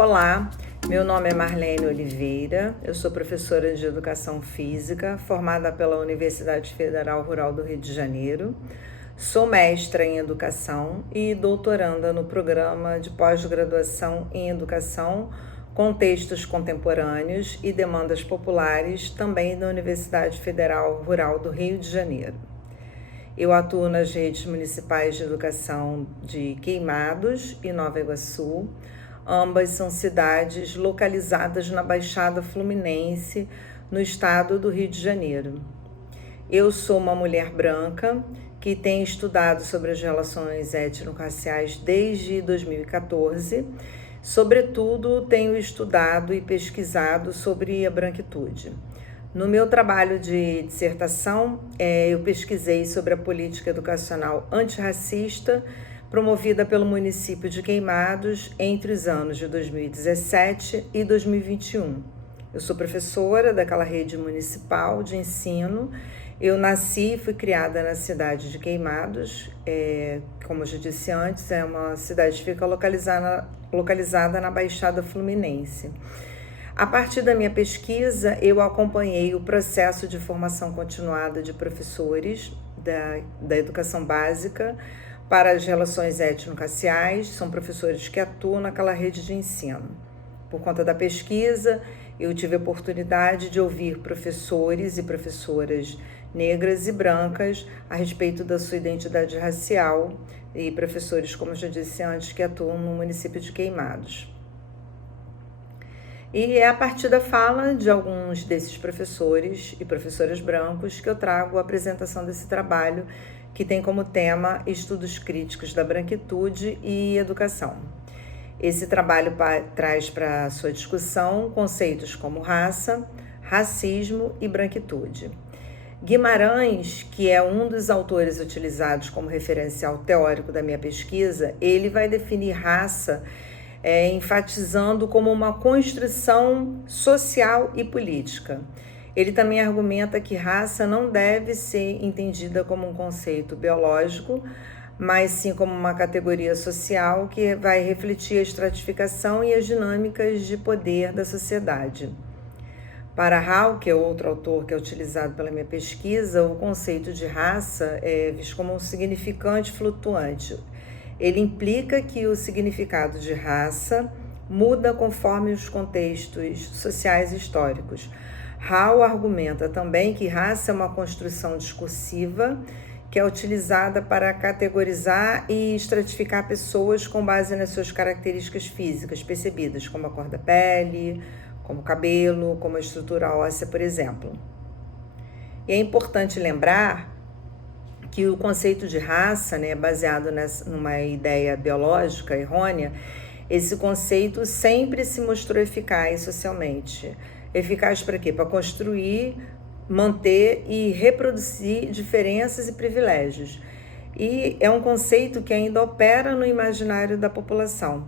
Olá, meu nome é Marlene Oliveira, eu sou professora de Educação Física, formada pela Universidade Federal Rural do Rio de Janeiro. Sou mestra em Educação e doutoranda no programa de pós-graduação em Educação, Contextos Contemporâneos e Demandas Populares, também da Universidade Federal Rural do Rio de Janeiro. Eu atuo nas redes municipais de educação de Queimados e Nova Iguaçu. Ambas são cidades localizadas na Baixada Fluminense, no estado do Rio de Janeiro. Eu sou uma mulher branca que tem estudado sobre as relações étnico-raciais desde 2014. Sobretudo, tenho estudado e pesquisado sobre a branquitude. No meu trabalho de dissertação, eu pesquisei sobre a política educacional antirracista promovida pelo município de Queimados entre os anos de 2017 e 2021. Eu sou professora daquela rede municipal de ensino. Eu nasci e fui criada na cidade de Queimados. Como eu já disse antes, é uma cidade que fica localizada na Baixada Fluminense. A partir da minha pesquisa, eu acompanhei o processo de formação continuada de professores da educação básica para as relações étnico-raciais. São professores que atuam naquela rede de ensino. Por conta da pesquisa, eu tive a oportunidade de ouvir professores e professoras negras e brancas a respeito da sua identidade racial e professores, como eu já disse antes, que atuam no município de Queimados. E é a partir da fala de alguns desses professores e professoras brancos que eu trago a apresentação desse trabalho, que tem como tema Estudos Críticos da Branquitude e Educação. Esse trabalho traz para sua discussão conceitos como raça, racismo e branquitude. Guimarães, que é um dos autores utilizados como referencial teórico da minha pesquisa, ele vai definir raça enfatizando como uma construção social e política. Ele também argumenta que raça não deve ser entendida como um conceito biológico, mas sim como uma categoria social que vai refletir a estratificação e as dinâmicas de poder da sociedade. Para Hall, que é outro autor que é utilizado pela minha pesquisa, o conceito de raça é visto como um significante flutuante. Ele implica que o significado de raça muda conforme os contextos sociais e históricos. Hall argumenta também que raça é uma construção discursiva que é utilizada para categorizar e estratificar pessoas com base nas suas características físicas percebidas, como a cor da pele, como o cabelo, como a estrutura óssea, por exemplo. E é importante lembrar que o conceito de raça, baseado numa ideia biológica errônea, esse conceito sempre se mostrou eficaz socialmente. Eficaz para quê? Para construir, manter e reproduzir diferenças e privilégios. E é um conceito que ainda opera no imaginário da população,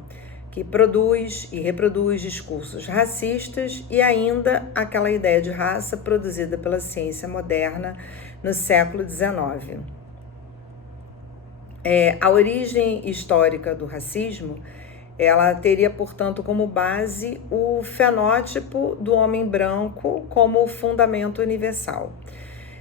que produz e reproduz discursos racistas e ainda aquela ideia de raça produzida pela ciência moderna no século XIX. A origem histórica do racismo, ela teria, portanto, como base o fenótipo do homem branco como fundamento universal.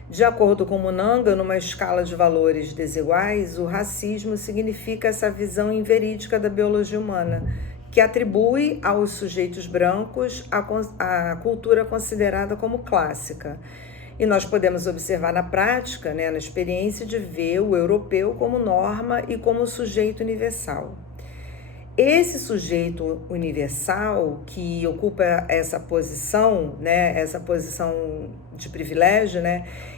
De acordo com Munanga, numa escala de valores desiguais, o racismo significa essa visão inverídica da biologia humana, que atribui aos sujeitos brancos a cultura considerada como clássica. E nós podemos observar na prática, na experiência de ver o europeu como norma e como sujeito universal. Esse sujeito universal que ocupa essa posição de privilégio,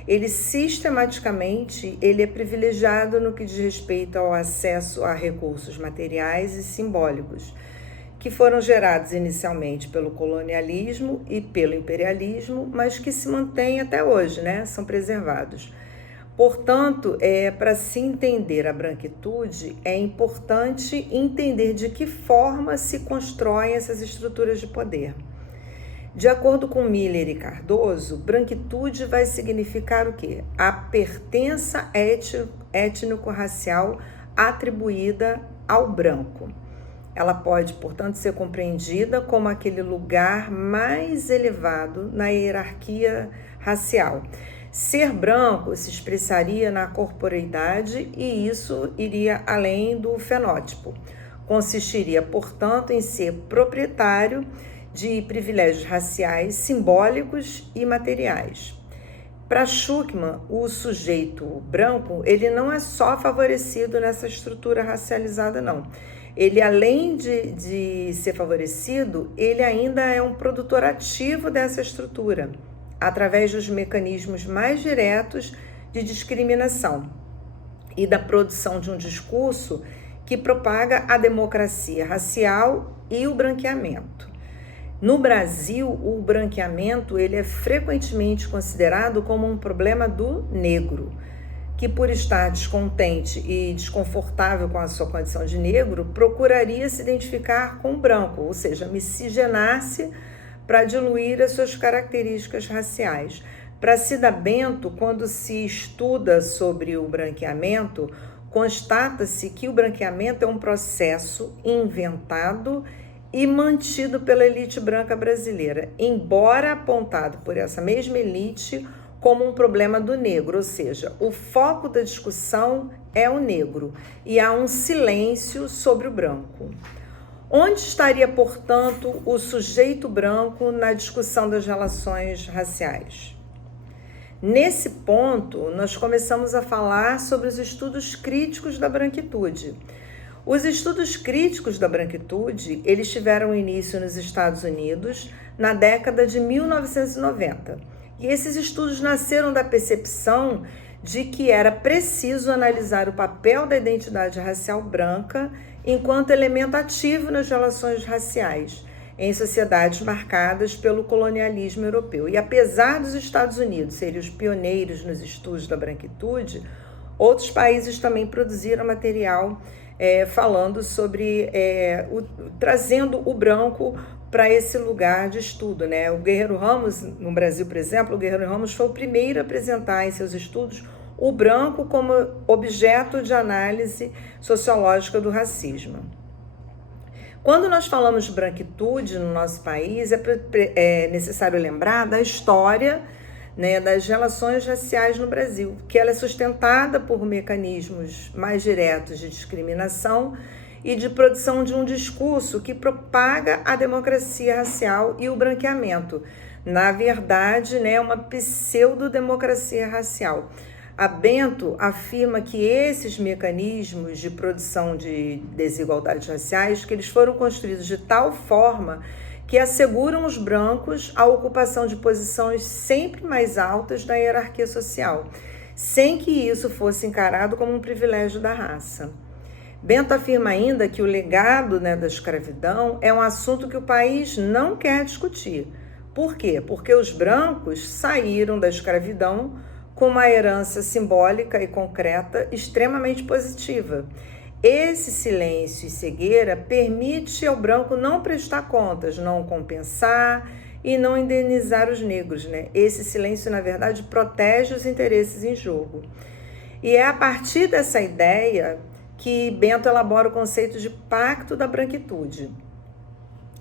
ele sistematicamente é privilegiado no que diz respeito ao acesso a recursos materiais e simbólicos, que foram gerados inicialmente pelo colonialismo e pelo imperialismo, mas que se mantêm até hoje, são preservados. Portanto, para se entender a branquitude, é importante entender de que forma se constroem essas estruturas de poder. De acordo com Miller e Cardoso, branquitude vai significar o quê? A pertença étnico-racial atribuída ao branco. Ela pode, portanto, ser compreendida como aquele lugar mais elevado na hierarquia racial. Ser branco se expressaria na corporeidade e isso iria além do fenótipo. Consistiria, portanto, em ser proprietário de privilégios raciais simbólicos e materiais. Para Schuckmann, o sujeito branco, ele não é só favorecido nessa estrutura racializada, não. Ele, além de ser favorecido, ele ainda é um produtor ativo dessa estrutura, através dos mecanismos mais diretos de discriminação e da produção de um discurso que propaga a democracia racial e o branqueamento. No Brasil, o branqueamento ele é frequentemente considerado como um problema do negro, que por estar descontente e desconfortável com a sua condição de negro, procuraria se identificar com o branco, ou seja, miscigenar-se para diluir as suas características raciais. Para Cida Bento, quando se estuda sobre o branqueamento, constata-se que o branqueamento é um processo inventado e mantido pela elite branca brasileira, embora apontado por essa mesma elite como um problema do negro, ou seja, o foco da discussão é o negro e há um silêncio sobre o branco. Onde estaria, portanto, o sujeito branco na discussão das relações raciais? Nesse ponto, nós começamos a falar sobre os estudos críticos da branquitude. Os estudos críticos da branquitude, eles tiveram início nos Estados Unidos na década de 1990. E esses estudos nasceram da percepção de que era preciso analisar o papel da identidade racial branca enquanto elemento ativo nas relações raciais em sociedades marcadas pelo colonialismo europeu. E apesar dos Estados Unidos serem os pioneiros nos estudos da branquitude, outros países também produziram material falando sobre, trazendo o branco para esse lugar de estudo, né? O Guerreiro Ramos, no Brasil, por exemplo, o Guerreiro Ramos foi o primeiro a apresentar em seus estudos o branco como objeto de análise sociológica do racismo. Quando nós falamos de branquitude no nosso país, é necessário lembrar da história, né, das relações raciais no Brasil, que ela é sustentada por mecanismos mais diretos de discriminação e de produção de um discurso que propaga a democracia racial e o branqueamento. Na verdade, né, uma pseudodemocracia racial. A Bento afirma que esses mecanismos de produção de desigualdades raciais, que eles foram construídos de tal forma que asseguram os brancos a ocupação de posições sempre mais altas da hierarquia social, sem que isso fosse encarado como um privilégio da raça. Bento afirma ainda que o legado, né, da escravidão é um assunto que o país não quer discutir. Por quê? Porque os brancos saíram da escravidão com uma herança simbólica e concreta extremamente positiva. Esse silêncio e cegueira permite ao branco não prestar contas, não compensar e não indenizar os negros, né? Esse silêncio, na verdade, protege os interesses em jogo. E é a partir dessa ideia que Bento elabora o conceito de pacto da branquitude.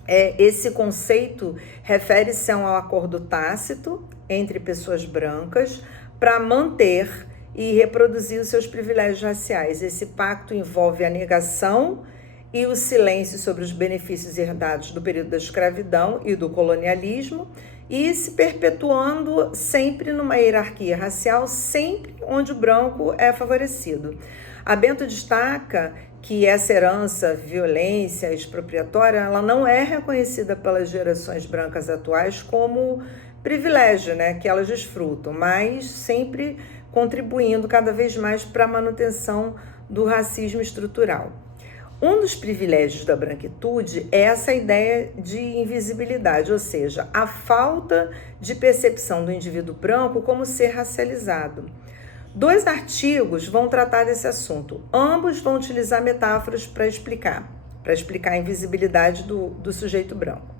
Esse conceito refere-se a um acordo tácito entre pessoas brancas para manter e reproduzir os seus privilégios raciais. Esse pacto envolve a negação e o silêncio sobre os benefícios herdados do período da escravidão e do colonialismo, e se perpetuando sempre numa hierarquia racial, sempre onde o branco é favorecido. A Bento destaca que essa herança, violência expropriatória, ela não é reconhecida pelas gerações brancas atuais como privilégio, né, que elas desfrutam, mas sempre contribuindo cada vez mais para a manutenção do racismo estrutural. Um dos privilégios da branquitude é essa ideia de invisibilidade, ou seja, a falta de percepção do indivíduo branco como ser racializado. 2 artigos vão tratar desse assunto. Ambos vão utilizar metáforas para explicar a invisibilidade do sujeito branco.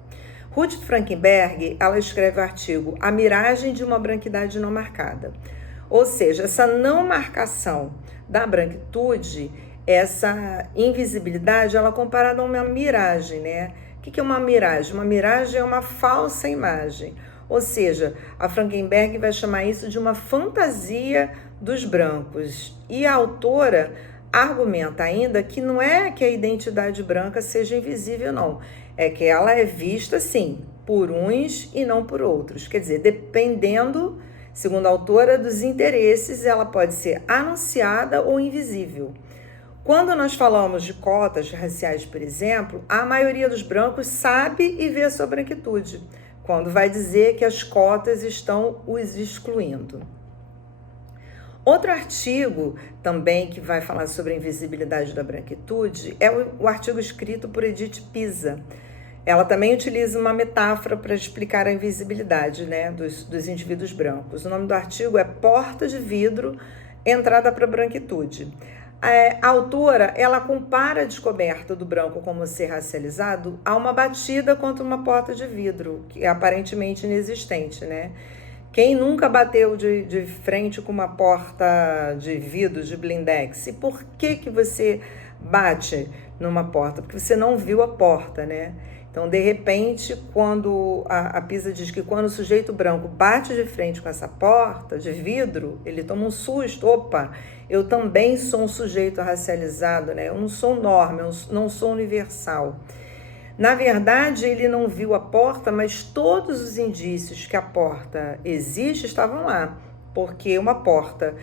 Ruth Frankenberg, ela escreve o artigo A Miragem de uma Branquidade Não Marcada. Ou seja, essa não marcação da branquitude essa invisibilidade, ela é comparada a uma miragem, né? O que é uma miragem? Uma miragem é uma falsa imagem. Ou seja, a Frankenberg vai chamar isso de uma fantasia dos brancos. E a autora argumenta ainda que não é que a identidade branca seja invisível, não. É que ela é vista, sim, por uns e não por outros. Quer dizer, dependendo, segundo a autora, dos interesses, ela pode ser anunciada ou invisível. Quando nós falamos de cotas raciais, por exemplo, a maioria dos brancos sabe e vê a sua branquitude, quando vai dizer que as cotas estão os excluindo. Outro artigo também que vai falar sobre a invisibilidade da branquitude é o artigo escrito por Edith Pisa. Ela também utiliza uma metáfora para explicar a invisibilidade, né, dos indivíduos brancos. O nome do artigo é Porta de Vidro, Entrada para a Branquitude. A autora, ela compara a descoberta do branco como ser racializado a uma batida contra uma porta de vidro, que é aparentemente inexistente, né? Quem nunca bateu de frente com uma porta de vidro, de blindex? E por que você bate numa porta? Porque você não viu a porta, né? Então, de repente, quando a Pisa diz que quando o sujeito branco bate de frente com essa porta de vidro, ele toma um susto. Opa, eu também sou um sujeito racializado, né? Eu não sou norma, eu não sou universal. Na verdade, ele não viu a porta, mas todos os indícios que a porta existe estavam lá, porque uma porta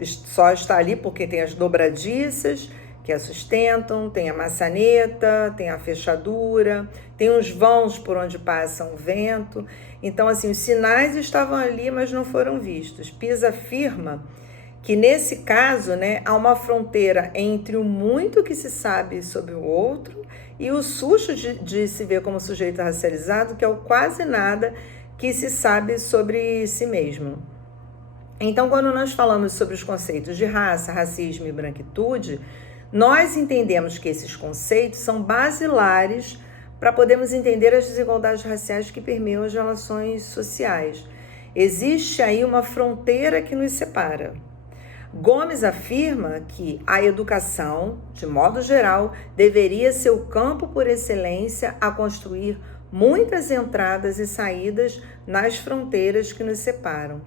só está ali porque tem as dobradiças que a sustentam, tem a maçaneta, tem a fechadura, tem os vãos por onde passa o vento. Então, assim, os sinais estavam ali, mas não foram vistos. Pisa afirma que nesse caso, né, há uma fronteira entre o muito que se sabe sobre o outro e o susto de se ver como sujeito racializado, que é o quase nada que se sabe sobre si mesmo. Então, quando nós falamos sobre os conceitos de raça, racismo e branquitude, nós entendemos que esses conceitos são basilares para podermos entender as desigualdades raciais que permeiam as relações sociais. Existe aí uma fronteira que nos separa. Gomes afirma que a educação, de modo geral, deveria ser o campo por excelência a construir muitas entradas e saídas nas fronteiras que nos separam.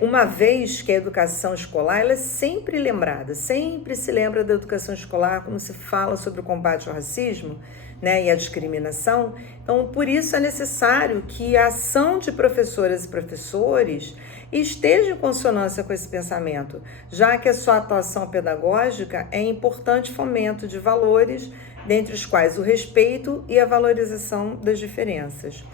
Uma vez que a educação escolar ela é sempre lembrada, sempre se lembra da educação escolar quando se fala sobre o combate ao racismo, né, e a discriminação. Então, por isso é necessário que a ação de professoras e professores esteja em consonância com esse pensamento, já que a sua atuação pedagógica é importante fomento de valores, dentre os quais o respeito e a valorização das diferenças.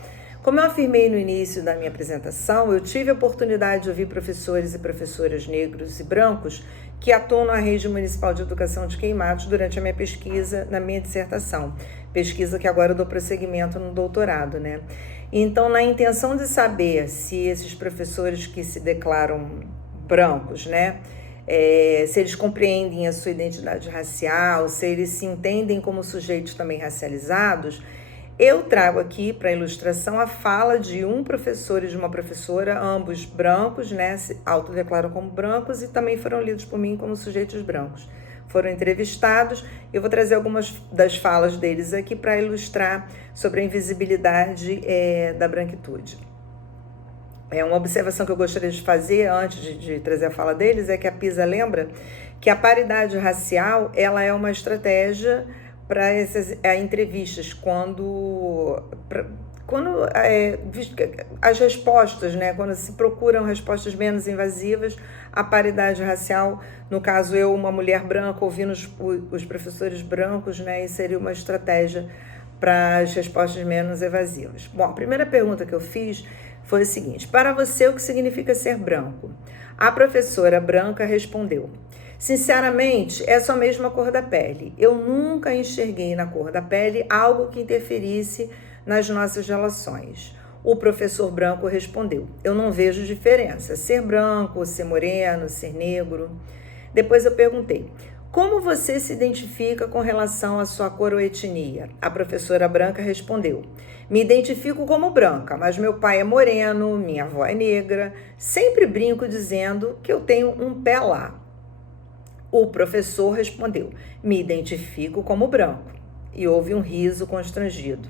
Como eu afirmei no início da minha apresentação, eu tive a oportunidade de ouvir professores e professoras negros e brancos que atuam na Rede Municipal de Educação de Queimados durante a minha pesquisa, na minha dissertação. Pesquisa que agora eu dou prosseguimento no doutorado, né? Então, na intenção de saber se esses professores que se declaram brancos, né, se eles compreendem a sua identidade racial, se eles se entendem como sujeitos também racializados, eu trago aqui para ilustração a fala de um professor e de uma professora, ambos brancos, né, se autodeclaram como brancos e também foram lidos por mim como sujeitos brancos. Foram entrevistados, eu vou trazer algumas das falas deles aqui para ilustrar sobre a invisibilidade da branquitude. Uma observação que eu gostaria de fazer antes de trazer a fala deles é que a Pisa lembra que a racial ela é uma estratégia para essas entrevistas, quando as respostas, né, quando se procuram respostas menos invasivas, a paridade racial, no caso eu, uma mulher branca, ouvindo os professores brancos, né, isso seria uma estratégia para as respostas menos evasivas. Bom, a primeira pergunta que eu fiz foi o seguinte: para você, o que significa ser branco? A professora branca respondeu: sinceramente, é só mesmo a cor da pele. Eu nunca enxerguei na cor da pele algo que interferisse nas nossas relações. O professor branco respondeu: eu não vejo diferença, ser branco, ser moreno, ser negro. Depois eu perguntei: como você se identifica com relação à sua cor ou etnia? A professora branca respondeu: me identifico como branca, mas meu pai é moreno, minha avó é negra. Sempre brinco dizendo que eu tenho um pé lá. O professor respondeu: me identifico como branco. E houve um riso constrangido.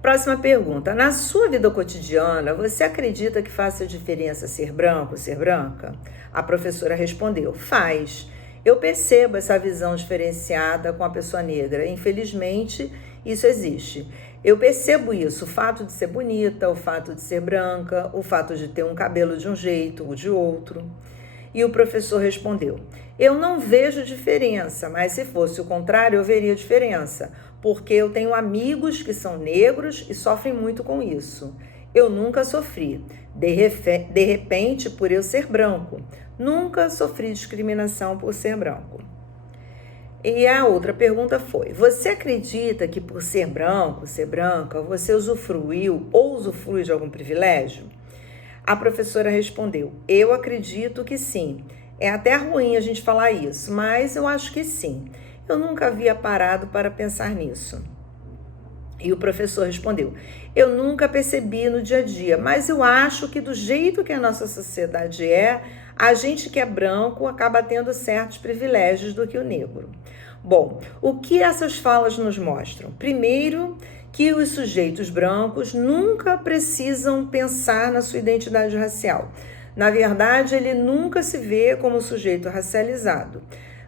Próxima pergunta. Na sua vida cotidiana, você acredita que faça diferença ser branco ou ser branca? A professora respondeu: faz. Eu percebo essa visão diferenciada com a pessoa negra. Infelizmente, isso existe. Eu percebo isso, o fato de ser bonita, o fato de ser branca, o fato de ter um cabelo de um jeito ou de outro. E o professor respondeu: eu não vejo diferença, mas se fosse o contrário, eu veria diferença, porque eu tenho amigos que são negros e sofrem muito com isso. Eu nunca sofri, de repente, por eu ser branco. Nunca sofri discriminação por ser branco. E a outra pergunta foi: você acredita que por ser branco, ser branca, você usufruiu ou usufrui de algum privilégio? A professora respondeu: eu acredito que sim. É até ruim a gente falar isso, mas eu acho que sim. Eu nunca havia parado para pensar nisso. E o professor respondeu: eu nunca percebi no dia a dia, mas eu acho que do jeito que a nossa sociedade é, a gente que é branco acaba tendo certos privilégios do que o negro. Bom, o que essas falas nos mostram? Primeiro, que os sujeitos brancos nunca precisam pensar na sua identidade racial. Na verdade, ele nunca se vê como sujeito racializado.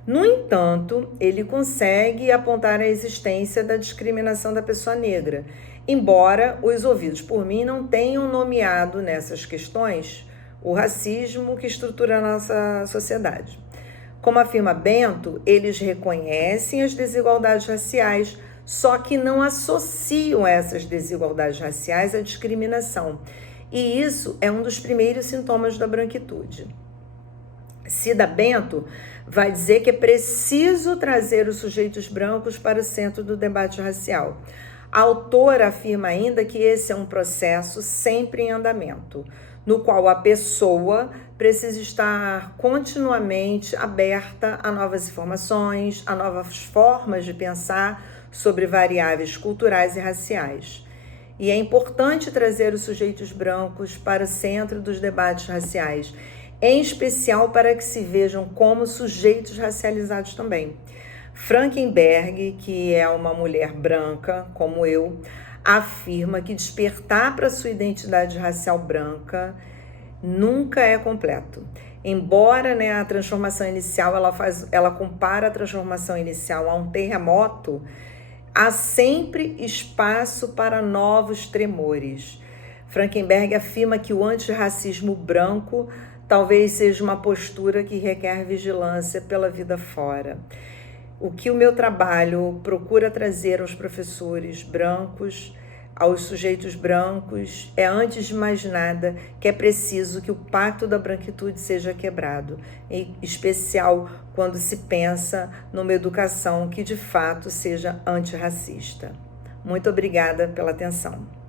No entanto, ele consegue apontar a existência da discriminação da pessoa negra, embora os ouvidos por mim não tenham nomeado nessas questões o racismo que estrutura a nossa sociedade. Como afirma Bento, eles reconhecem as desigualdades raciais, só que não associam essas desigualdades raciais à discriminação. E isso é um dos primeiros sintomas da branquitude. Cida Bento vai dizer que é preciso trazer os sujeitos brancos para o centro do debate racial. A autora afirma ainda que esse é um processo sempre em andamento, no qual a pessoa precisa estar continuamente aberta a novas informações, a novas formas de pensar sobre variáveis culturais e raciais. E é importante trazer os sujeitos brancos para o centro dos debates raciais, em especial para que se vejam como sujeitos racializados também. Frankenberg, que é uma mulher branca, como eu, afirma que despertar para sua identidade racial branca nunca é completo. Embora, a transformação inicial, ela compara a transformação inicial a um terremoto, há sempre espaço para novos tremores. Frankenberg afirma que o antirracismo branco talvez seja uma postura que requer vigilância pela vida fora. O que o meu trabalho procura trazer aos professores brancos, aos sujeitos brancos, é, antes de mais nada, que é preciso que o pacto da branquitude seja quebrado, em especial quando se pensa numa educação que de fato seja antirracista. Muito obrigada pela atenção.